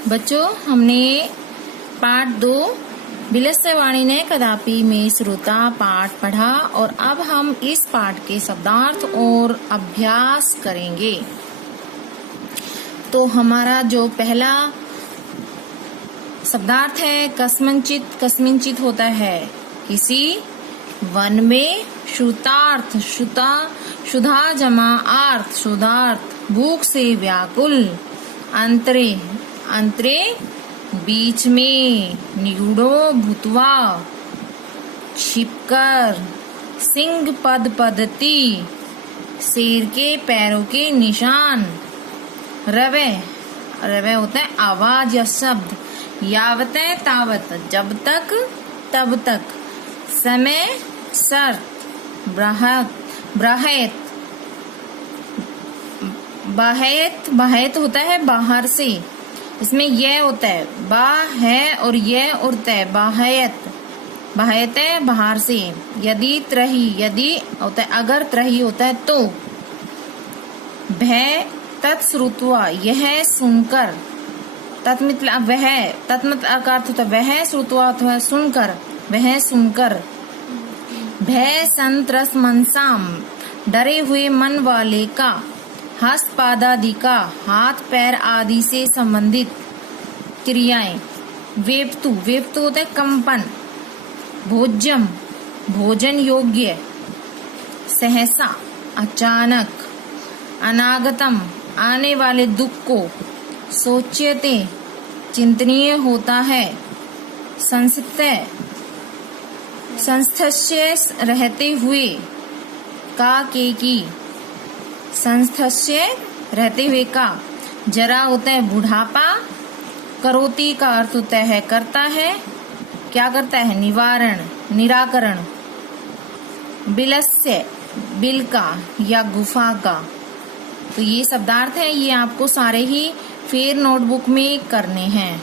बच्चों, हमने पाठ 2 विलस्य वाणी ने कदापि में श्रोता पाठ पढ़ा और अब हम इस पाठ के शब्दार्थ और अभ्यास करेंगे। तो हमारा जो पहला शब्दार्थ है कस्मिंचित। कस्मिंचित होता है किसी, वन में श्रुतार्थ, श्रुता शुदा जमा आर्थ, शुदार्थ, भूख से व्याकुल, अंतरे, अंतरे बीच में, निगूढ़ो भूतवा, छिपकर, सिंह पद पद्धति, शेर के पैरों के निशान, रवे, रवे होता है आवाज या शब्द, यावत तावत, जब तक तब तक, समय शर्त, ब्राहत, ब्राहत, बाहत, बाहत होता है बाहर से, इसमें यह होता है, बा है और यह और तय, बाहयत, बाहयत है बाहर से। यदि त्रही, यदि होता है अगर, त्रही होता है तो, भय तत्श्रुत्वा, यह सुनकर, तत्मित वह, तत्मत का अर्थ होता है वह, श्रुत्वा अथवा सुनकर, वह सुनकर, भय संत्रस मनसाम, डरे हुए मन वाले का, हस्त पादादि का, हाथ पैर आदि से संबंधित क्रियाएं, वेप्तु, वेप्तु होता है कंपन, भोज्यम, भोजन योग्य, सहसा अचानक, अनागतम, आने वाले दुख को, सोच्यते, चिंतनीय होता है, संस्थित, संस्थस्य रहते हुए, का के की, संस्थस्य रहते हुए का, जरा होता है बुढ़ापा, करोति का अर्थ होता है करता है, क्या करता है, निवारण, निराकरण, बिलस्य, बिल का या गुफा का। तो ये शब्दार्थ है, ये आपको सारे ही फिर नोटबुक में करने हैं,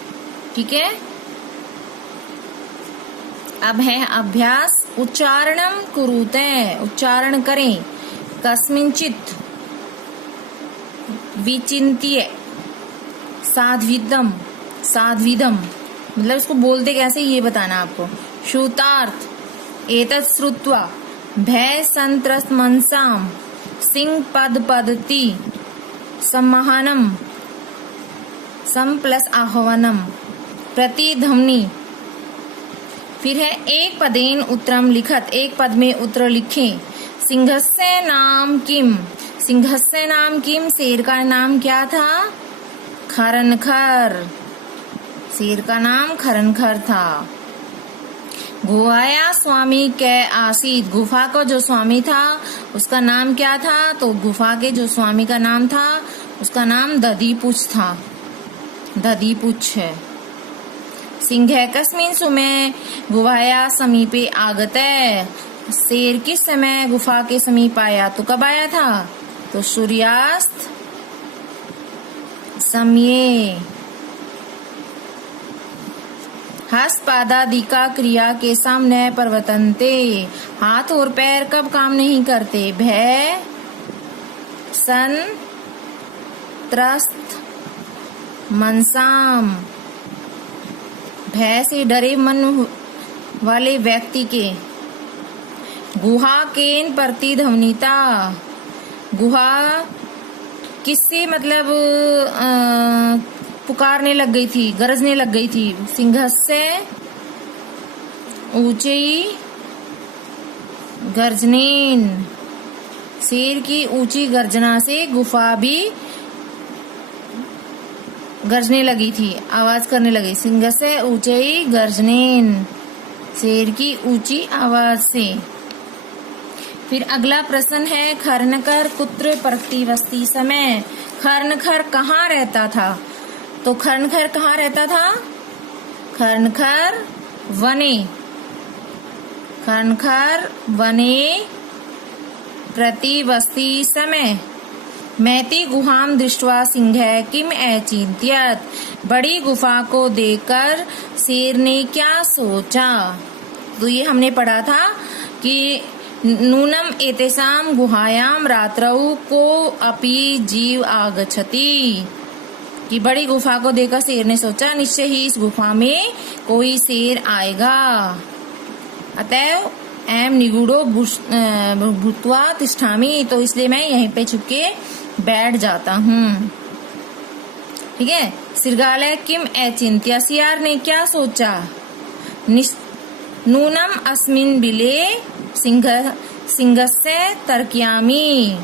ठीक है। अब है अभ्यास। उच्चारणम कुरुते, उच्चारण करें। कस्मिंचित, विचिन्त्य, साध्विदम, साध्विदम मतलब इसको बोलते कैसे ये बताना आपको। श्रुतार्थ, एतत् श्रुत्वा, भय संत्रस्त मनसाम, सिंह पद पद्धति, सम्माहनम, सम प्लस आह्वानम, प्रतिध्वनि। फिर है एक पदेन उत्तरम लिखत, एक पद में उत्तर लिखें। सिंहस्य नाम किम, सिंहस्य नाम किम, शेर का नाम क्या था, खरनखर, शेर का नाम खरनखर था। गुहाया स्वामी कै आसीत, गुफा का जो स्वामी था उसका नाम क्या था, तो गुफा के जो स्वामी का नाम था उसका नाम दधीपुछ था, दधीपुछ है। सिंह कस्मिन समय गुहाया समीपे आगतः, शेर किस समय गुफा के समीप आया, तो कब आया था, तो सूर्यास्त समय। हस्त पादादि का क्रिया के सामने प्रवर्तन्ते, हाथ और पैर कब काम नहीं करते, भय सन त्रस्त मनसाम, भय से डरे मन वाले व्यक्ति के। गुहा केन प्रतिध्वनिता, गुहा किससे मतलब पुकारने लग गई थी, गरजने लग गई थी। सिंहस्य ऊंची गर्जनेन, शेर की ऊंची गर्जना से गुफा भी गर्जने लगी थी, आवाज करने लगी। सिंहस्य ऊंची गर्जनेन, शेर की ऊंची आवाज से। फिर अगला प्रश्न है खरनखर कुत्र प्रतिवस्ति समय, खरनखर कहाँ रहता था, तो खरनखर कहाँ रहता था, खरनखर वने, खरनखर वने प्रतिवस्ति समय। मैती गुहाम दृष्ट्वा सिंह किम अचिंत्यत, बड़ी गुफा को देखकर शेर ने क्या सोचा। तो ये हमने पढ़ा था कि नूनम एतेषाम गुहायाम रात्रौ को अपि जीव आगच्छति, कि बड़ी गुफा को देखकर शेर ने सोचा निश्चय ही इस गुफा में कोई शेर आएगा, अतएव एम निगूढ़ो भूत्वा तिष्ठामि, तो इसलिए मैं यहीं पे छुपके बैठ जाता हूँ। ठीक है। शृगालय किम अचिंत्य, सियार ने क्या सोचा, नूनम अस्मिन बिले सिंहस्य तर्क्यामि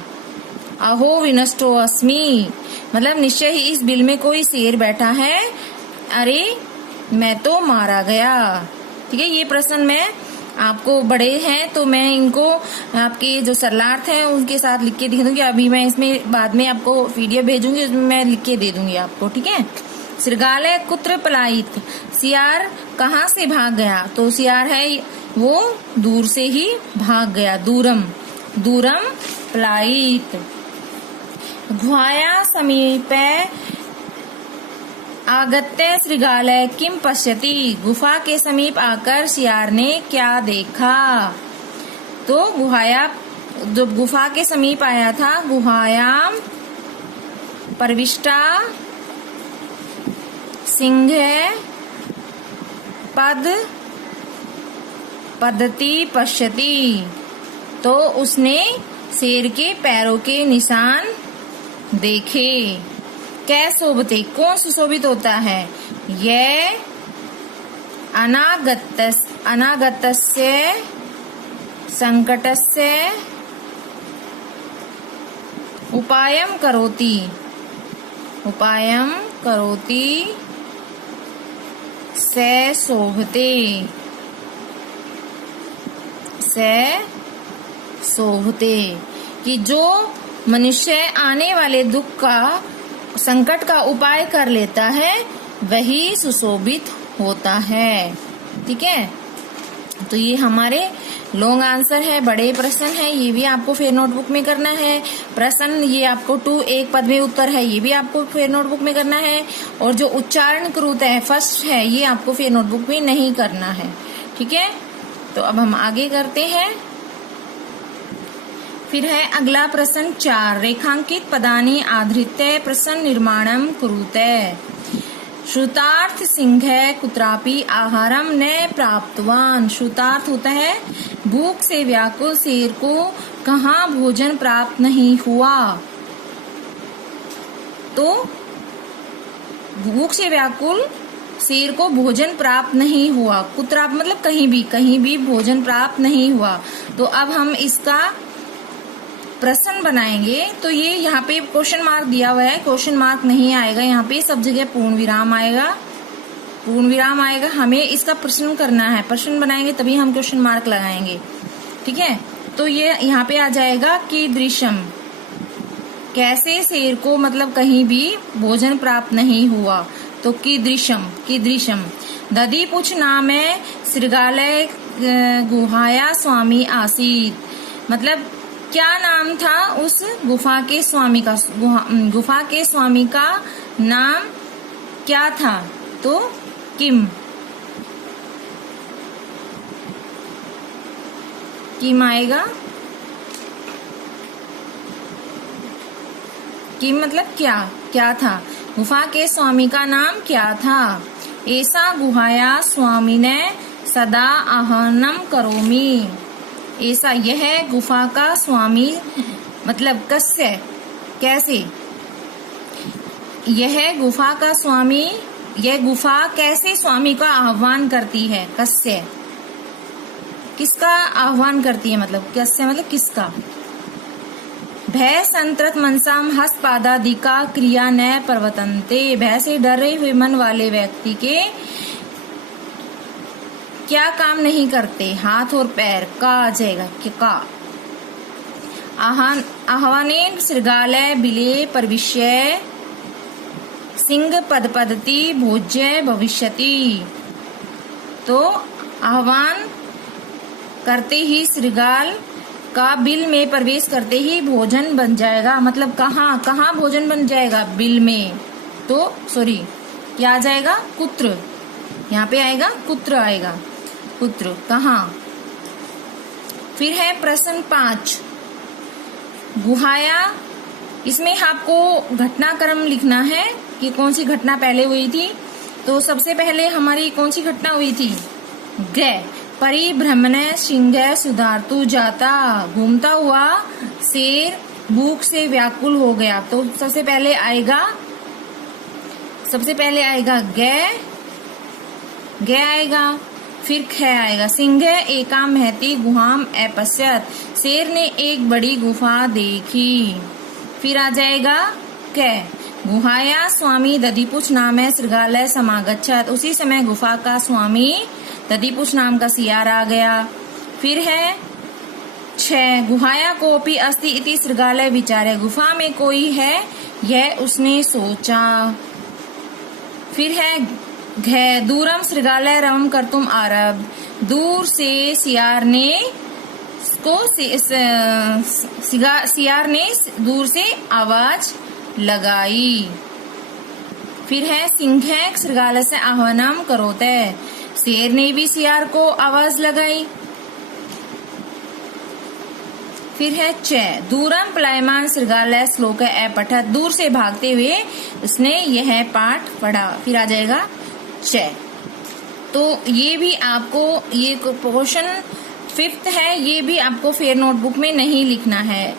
अहो विनष्टो अस्मि, मतलब निश्चय ही इस बिल में कोई शेर बैठा है, अरे मैं तो मारा गया। ठीक है। ये प्रश्न मैं आपको बड़े हैं तो मैं इनको आपके जो सरलार्थ हैं उनके साथ लिख के दे दूंगी। अभी मैं इसमें बाद में आपको वीडियो भेजूंगी, उसमें मैं लिख के दे दूंगी आपको। ठीक है। शृगालय कुत्र पलायित, सियार कहाँ से भाग गया, तो सियार है वो दूर से ही भाग गया, दूरम दूरम पलायित। गुहाया समीपे आगत्य शृगालय किम पश्यति, गुफा के समीप आकर सियार ने क्या देखा, तो गुहाया जब गुफा के समीप आया था, गुहायाम प्रविष्टा सिंह पद्धति पश्यति, तो उसने शेर के पैरों के निशान देखे। कै शोभते, कौन सुशोभित होता है, ये अनागतस्य संकटस्य उपायम करोति से शोभते, कि जो मनुष्य आने वाले दुख का संकट का उपाय कर लेता है वही सुशोभित होता है। ठीक है। तो ये हमारे लॉन्ग आंसर है, बड़े प्रश्न है, ये भी आपको फिर नोटबुक में करना है। प्रश्न ये आपको 2 एक पद में उत्तर है, ये भी आपको फिर नोटबुक में करना है। और जो उच्चारण कृत है फर्स्ट है, ये आपको फिर नोटबुक में नहीं करना है। ठीक है। तो अब हम आगे करते हैं। फिर है अगला प्रश्न 4, रेखांकित पदानि आधृत्य प्रश्न निर्माणम कुरुते। श्रुतार्थ सिंह कुत्रापि आहारम न प्राप्तवान, श्रुतार्थ होता है भूख से व्याकुल शेर को कहाँ भोजन प्राप्त नहीं हुआ, तो भूख से व्याकुल शेर को भोजन प्राप्त नहीं हुआ, कुत्राप मतलब कहीं भी भोजन प्राप्त नहीं हुआ। तो अब हम इसका प्रश्न बनाएंगे। तो ये यहाँ पे क्वेश्चन मार्क दिया हुआ है, क्वेश्चन मार्क नहीं आएगा, यहाँ पे सब जगह पूर्ण विराम आएगा। हमें इसका प्रश्न करना है, प्रश्न बनाएंगे तभी हम क्वेश्चन मार्क लगाएंगे। ठीक है। तो ये यहाँ पे आ जाएगा कि दृश्यम, कैसे शेर को मतलब कहीं भी भोजन प्राप्त नहीं हुआ, तो की दृश्यम दधी पुछ नाम है शृगालय गुहाया स्वामी आसीत, मतलब क्या नाम था उस गुफा के स्वामी का नाम क्या था, तो किम आएगा। किम मतलब क्या था, गुफा के स्वामी का नाम क्या था। ऐसा गुहाया स्वामी ने सदा आहनम करोमी, ऐसा यह गुफा का स्वामी मतलब कैसे, यह गुफा का स्वामी, यह गुफा कैसे स्वामी का आह्वान करती है, किसका आह्वान करती है, मतलब कस्य मतलब किसका। भय संत्रत मनसाम हस्तपादादिका क्रिया न प्रवर्तन्ते, भय से डरे हुए मन वाले व्यक्ति के क्या काम नहीं करते, हाथ और पैर का आ जाएगा का। आह्वानेन शृगालय बिले प्रविश्य सिंह पदपदति भोज्य भविष्यति, तो आह्वान करते ही शृगाल का बिल में प्रवेश करते ही भोजन बन जाएगा, मतलब कहाँ भोजन बन जाएगा, बिल में, तो सॉरी क्या आ जाएगा, कुत्र, यहाँ पे आएगा कुत्र आएगा, पुत्र कहाँ। फिर है प्रश्न 5, गुहाया, इसमें आपको घटनाक्रम लिखना है कि कौन सी घटना पहले हुई थी। तो सबसे पहले हमारी कौन सी घटना हुई थी? ग परिभ्रमण सिंह सुधारतु जाता, घूमता हुआ शेर भूख से व्याकुल हो गया। तो सबसे पहले आएगा ग आएगा, फिर ख आएगा। सिंह एका महती गुहाम अपश्यत, शेर ने एक बड़ी गुफा देखी। फिर आ जाएगा क गुहाया स्वामी दधिपुछ नाम शृगालय समागच्छत, उसी समय गुफा का स्वामी दधिपुछ नाम का सियार आ गया। फिर है 6 गुहाया कोपी अस्ति इति शृगालय विचारे, गुफा में कोई है यह उसने सोचा। फिर है घ दूरम शृगालय रवम करतुम आरभ, दूर से सियार ने दूर से आवाज लगाई। फिर है सिंह शृगालय से आह्वानम करोते, शेर ने भी सियार को आवाज लगाई। फिर है च दूरम पलायमान शृगालय श्लोक अपठत, दूर से भागते हुए उसने यह पाठ पढ़ा। फिर आ जाएगा च। तो ये भी आपको, ये क्वेश्चन 5th है, ये भी आपको फेयर नोटबुक में नहीं लिखना है,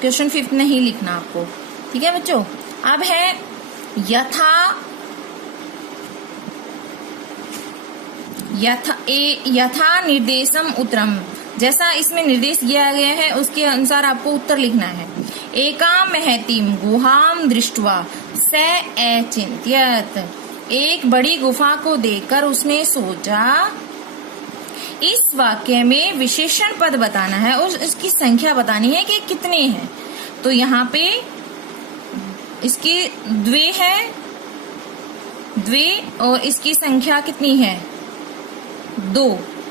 क्वेश्चन 5th नहीं लिखना आपको, ठीक है बच्चों। अब है यथा निर्देशम उत्तरम, जैसा इसमें निर्देश दिया गया है उसके अनुसार आपको उत्तर लिखना है। एकाम महतीम गुहाम दृष्ट्वा स अचिंत्यत, एक बड़ी गुफा को देखकर उसने सोचा। इस वाक्य में विशेषण पद बताना है और इसकी संख्या बतानी है कि कितने हैं। तो यहाँ पे इसकी द्वे है, द्वे, और इसकी संख्या कितनी है?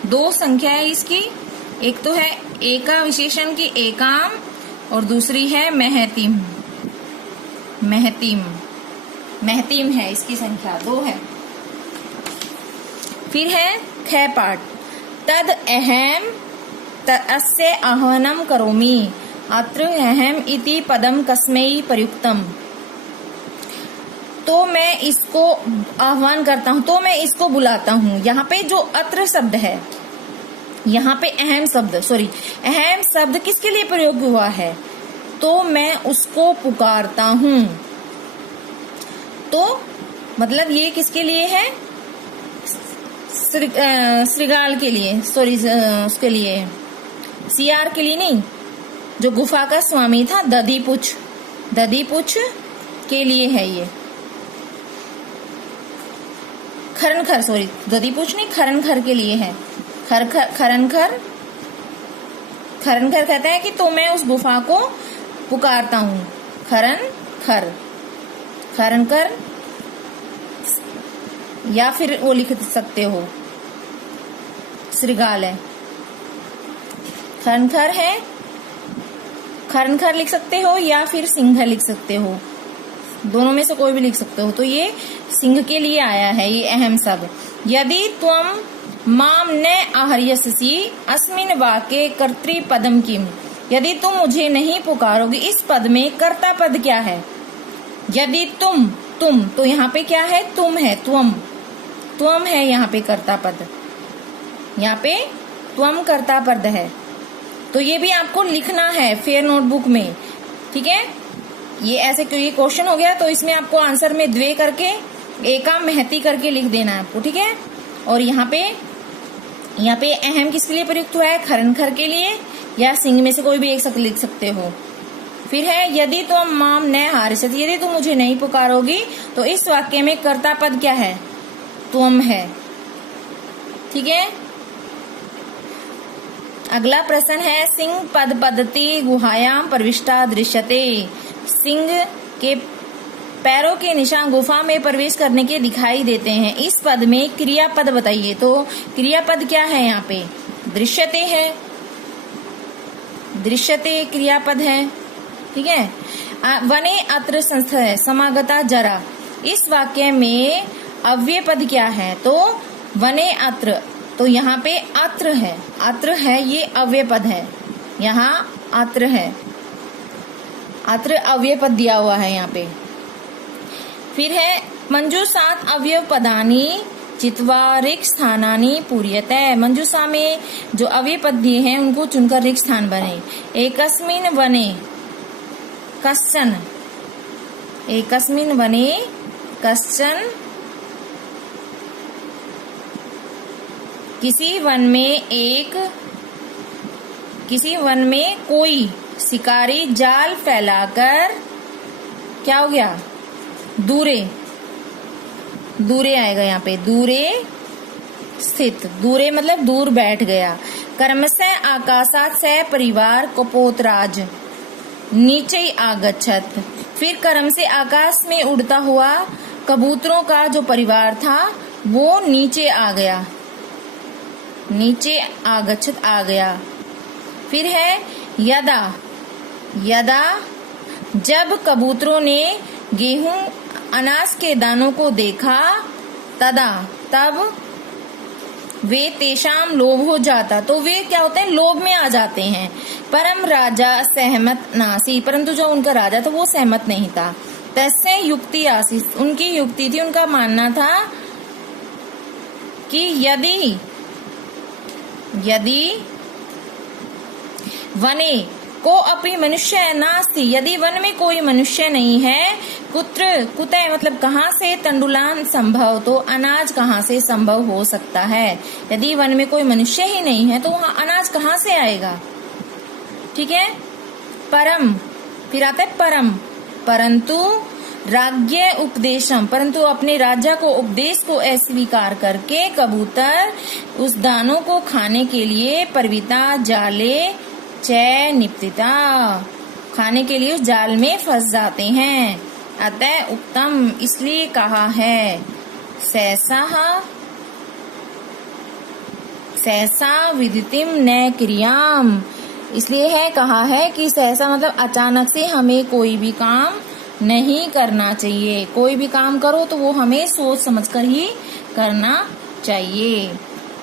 2 संख्या है इसकी। एक तो है एका विशेषण की एकाम और दूसरी है महतीम है, इसकी संख्या 2 है। फिर है ख पाठ, तद अहम अस्य आह्वानम करोमि, अत्र अहम इति पदम कस्मै प्रयुक्तम, तो मैं इसको आह्वान करता हूँ, तो मैं इसको बुलाता हूँ। यहाँ पे जो अत्र शब्द है, यहाँ पे अहम शब्द किसके लिए प्रयोग हुआ है? तो मैं उसको पुकारता हूँ। तो मतलब ये किसके लिए है? श्रृगाल के लिए, उसके लिए, सियार के लिए नहीं, जो गुफा का स्वामी था दधिपुछ के लिए है ये। दधिपुछ नहीं, खरनखर के लिए है। खरनखर कहते हैं कि तो मैं उस गुफा को पुकारता हूँ। खरनखर, या फिर वो लिख सकते हो श्रृगालय। खरनखर लिख सकते हो या फिर सिंह लिख सकते हो, दोनों में से कोई भी लिख सकते हो। तो ये सिंह के लिए आया है ये अहम शब्द। यदि त्वम माम न आहर्यसि अस्मिन वाक्ये कर्तृपदम किम, यदि तुम मुझे नहीं पुकारोगे, इस पद में कर्ता पद क्या है? यदि तुम, तो यहाँ पे क्या है? तुम है, त्वम है यहाँ पे कर्ता पद, यहाँ पे त्वम कर्ता पद है। तो ये भी आपको लिखना है फेयर नोटबुक में, ठीक है। ये ऐसे क्यों, ये क्वेश्चन हो गया तो इसमें आपको आंसर में द्वे करके एका महती करके लिख देना है आपको, ठीक है। और यहाँ पे अहम किसके लिए प्रयुक्त हुआ है? खरनखर के लिए, या सिंह में से कोई भी एक लिख सकते हो। फिर है यदि तुम माम न हारिसत, यदि तुम मुझे नहीं पुकारोगी, तो इस वाक्य में कर्ता पद क्या है? तुम है, ठीक है। अगला प्रश्न है सिंह पद पद्धति गुहायाम प्रविष्टा दृश्यते, सिंह के पैरों के निशान गुफा में प्रवेश करने के दिखाई देते हैं। इस पद में क्रियापद बताइए। तो क्रियापद क्या है? यहाँ पे दृश्यते है, दृश्यते क्रियापद है, ठीक है। वने अत्र संस्थ है समागता जरा, इस वाक्य में अव्यय पद क्या है? तो वने अत्र, तो यहाँ पे अत्र है, ये अव्यय पद है, यहाँ अत्र है, अत्र अव्यय पद दिया हुआ है यहाँ पे। फिर है मंजूषात अवयव पदानी चित्वा रिक्त स्थानानि पूर्यते। मंजूषा में जो अवयव पद दिए हैं उनको चुनकर रिक्त स्थान बने। एकस्मिन् वने कश्चन, एकस्मिन् वने कश्चन, किसी वन में एक, किसी वन में कोई शिकारी जाल फैलाकर, क्या हो गया, दूरे, दूरे आएगा यहाँ पे, दूरे स्थित, दूरे मतलब दूर बैठ गया। कर्मस्य आकाशात स परिवार कपोतराज नीचे आगच्छत। फिर कर्म से आकाश में उड़ता हुआ कबूतरों का जो परिवार था वो नीचे आ गया, नीचे आगच्छत आ गया। फिर है यदा, यदा जब कबूतरों ने गेहूं अनाज के दानों को देखा, तदा तब वे तेषाम लोभ हो जाता, तो वे क्या होते हैं, लोभ में आ जाते हैं। परम राजा सहमत नासी, परंतु जो उनका राजा था वो सहमत नहीं था। तस्य युक्ति आसी, उनकी युक्ति थी, उनका मानना था कि यदि यदि वने को अपि मनुष्य नास्ति, यदि वन में कोई मनुष्य नहीं है, कुत्र कुतः मतलब कहाँ से, तंडुलान संभव, तो अनाज कहाँ से संभव हो सकता है। यदि वन में कोई मनुष्य ही नहीं है तो वहाँ अनाज कहाँ से आएगा। ठीक है। परम, फिर आता है परम, परंतु राज्ञ उपदेशम, परंतु अपने राजा को उपदेश को अस्वीकार करके कबूतर उस दानों को खाने के लिए परविता जाले च निपतिता, खाने के लिए उस जाल में फंस जाते हैं। अतः उत्तम, इसलिए कहा है, सहसा विदितिम न क्रियाम, इसलिए है कहा है कि सहसा मतलब अचानक से हमें कोई भी काम नहीं करना चाहिए। कोई भी काम करो तो वो हमें सोच समझकर ही करना चाहिए।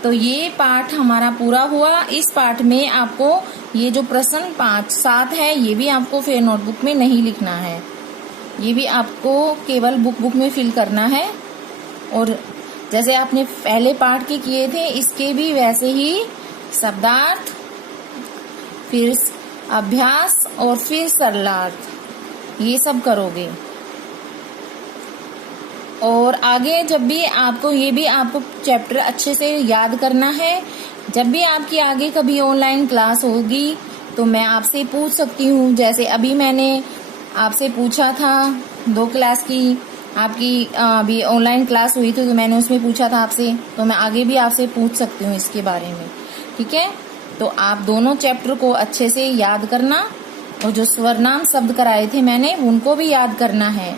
तो ये पाठ हमारा पूरा हुआ। इस पाठ में आपको ये जो प्रश्न 5, 7 है ये भी आपको फिर नोटबुक में नहीं लिखना है, ये भी आपको केवल बुक में फिल करना है। और जैसे आपने पहले पाठ के किए थे इसके भी वैसे ही शब्दार्थ, फिर अभ्यास और फिर सरलार्थ, ये सब करोगे। और आगे जब भी आपको ये भी आपको चैप्टर अच्छे से याद करना है, जब भी आपकी आगे कभी ऑनलाइन क्लास होगी तो मैं आपसे पूछ सकती हूँ। जैसे अभी मैंने आपसे पूछा था 2 क्लास की आपकी अभी ऑनलाइन क्लास हुई थी तो मैंने उसमें पूछा था आपसे, तो मैं आगे भी आपसे पूछ सकती हूँ इसके बारे में। ठीक है। तो आप दोनों चैप्टर को अच्छे से याद करना और जो स्वरनाम शब्द कराए थे मैंने उनको भी याद करना है।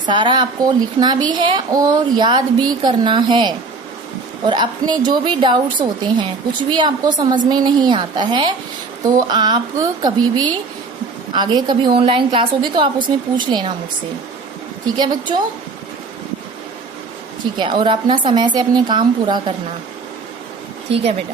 सारा आपको लिखना भी है और याद भी करना है। और अपने जो भी डाउट्स होते हैं, कुछ भी आपको समझ में नहीं आता है तो आप कभी भी आगे कभी ऑनलाइन क्लास होगी तो आप उसमें पूछ लेना मुझसे। ठीक है बच्चों। ठीक है। और अपना समय से अपने काम पूरा करना। ठीक है बेटा।